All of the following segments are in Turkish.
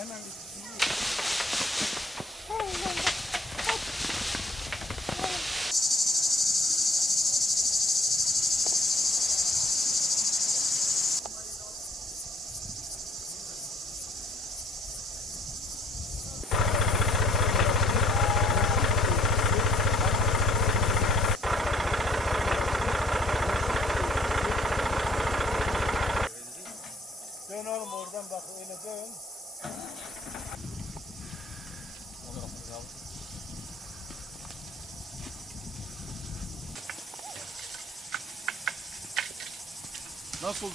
Aynen. Nasıl?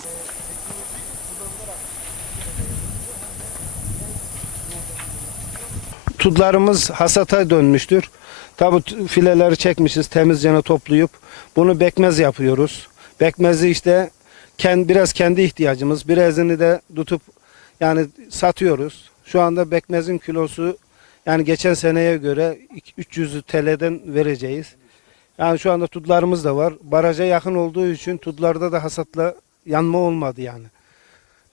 Tudlarımız hasata dönmüştür. Tabi fileleri çekmişiz temizce toplayıp bunu bekmez yapıyoruz. Bekmezi işte kendi, biraz kendi ihtiyacımız birazını da tutup yani satıyoruz. Şu anda bekmezin kilosu yani geçen seneye göre 300 TL'den vereceğiz. Yani şu anda tudlarımız da var. Baraja yakın olduğu için tudlarda da hasatla yanma olmadı yani.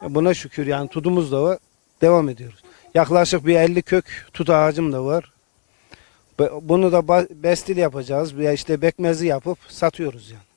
Buna şükür yani tudumuz da var. Devam ediyoruz. Yaklaşık bir 50 kök tut ağacım da var. Bunu da bestil yapacağız. İşte bekmezi yapıp satıyoruz yani.